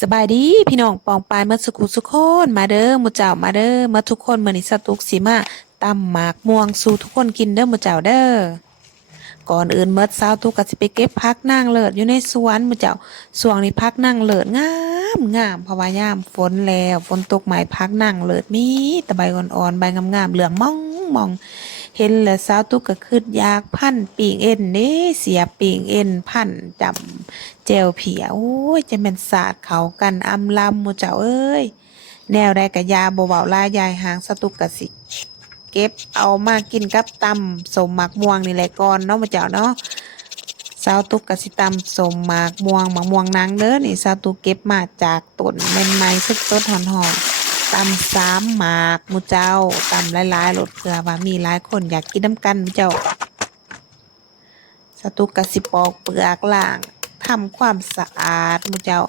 สบายดีพี่น้องปองปายมาสุขุสุขคนมาเด้อหมู่เจ้ามาเด้อมาทุกคนมื้อนี้สตุกสิมาตำหมากม่วงสู่ทุกคนกินเด้อหมู่เจ้าเด้อก่อนอื่นเมิดสาวตุกก็สิไปเก็บผักนางเลิศอยู่ในสวนหมู่เจ้าช่วงนี้ผักนางเลิศงามเพราะว่ายามฝนแล้วฝนตกใหม่ผักนางเลิศมีแต่ใบอ่อนๆใบงามๆเหลืองมอง เห็นแล้วสาวตุ๊กก็คิดอยากพันปีงเอ็นเด้เสียปีงเอ็นพันจำเจวเผียโอ้ยจะเป็นศาสตร์เขากันอำลำหมู่เจ้าเอ้ยแนวใดกะยาบ่เว้าลายยายหางสาวตุ๊กก็สิเก็บเอามากินกับตำสมหมากม่วงนี่แหละก่อนเนาะหมู่เจ้าเนาะสาวตุ๊กก็สิตำสมหมากม่วงนางเด้อนี่สาวตุ๊กเก็บมาจากต้นใหม่ๆสดๆหอนๆ ตำ3 หมากหมู่เจ้าตำหลายๆรสเพื่อว่ามีหลายคนอยากกินน้ำกันหมู่เจ้าสตุกกะสิปอกเปลือกล้างทำความสะอาดหมู่เจ้า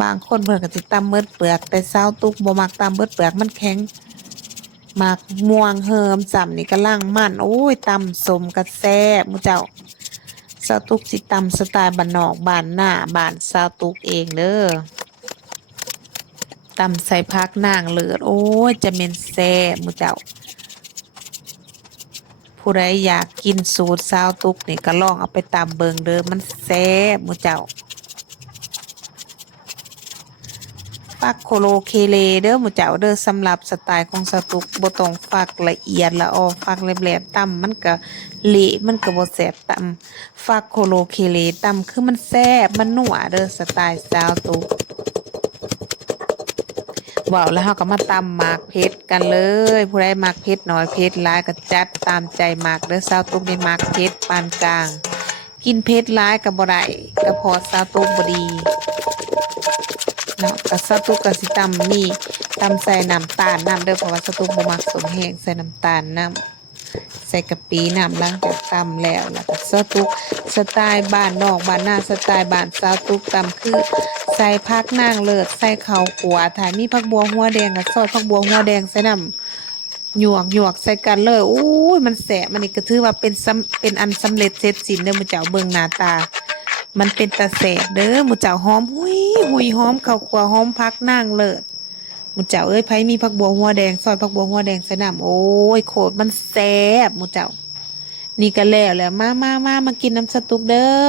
บางคนเพิ่นก็สิตำเบิดเปลือกแต่สาวตุกบ่มักตำเบิดเปลือกมันแข็งหมากม่วงเหิมส่ำนี่กำลังมันโอ้ยตำสมกะแซ่บหมู่เจ้าสาวตุกสิตำสไตล์บ้านนอกบ้านหน้าบ้านสาวตุกเองเด้อ ตำใส่ผักนางเลิศโอ้ยจะเป็นแซ่บหมู่เจ้าผู้ใดอยากกินสูตรซาวตุกนี่ก็ลองเอาไปตำเบิงเด้อมันแซ่บหมู่เจ้าฟักโคโลเคเลเด้อหมู่เจ้าเด้อสำหรับสไตล์ของสาวตุกบ่ต้องฟักละเอียดละออฟักแหลมๆตำมันก็เละมันก็บ่แซ่บตำฟักโคโลเคเลตำคือมันแซ่บมันนัวเด้อสไตล์ซาวตุก ว้าวแล้วเราก็มาตำหมากเพชรกันเลยผู้ใดหมากเพชรน้อยเพชรหลายก็จัดตามใจหมากเด้อสาวตุกในหมากเพชรปานกลางกินเพชรหลายก็บ่ได้ก็พอสาวตุกบ่ดีเนาะก็สาวตุกก็สิตำนี่ตำใส่น้ำตาลน้ำเด้อเพราะว่าสาวตุกบ่มักสมแห้งใส่น้ำตาลน้ำใส่กะปิน้ำหลังจากตำแล้วก็สาวตุกสไตล์บ้านนอกบ้านนาสไตล์บ้านสาวตุกตำคือ ใส่ผักนางเลิศใส่ข้าวขัวถ่ายมีผักบัวหัวแดงกับซอยผักบัวหัวแดงใส่น้ำหยวกใส่กันเลยอู้ยมันแสบมันนี่ก็ถือว่าเป็นอันสำเร็จเสร็จสิ้นเด้อหมู่เจ้าเบิ่งหน้าตามันเป็นตาแสบเด้อหมู่เจ้าหอมหุยหอมข้าวขัวหอมผักนางเลิศหมู่เจ้าเอ้ยไผมีผักบัวหัวแดงซอยผักบัวหัวแดงใส่น้ำโอ้ยโคตรมันแซ่บหมู่เจ้านี่ก็แล้วมากินน้ำสตุ๊กเด้อ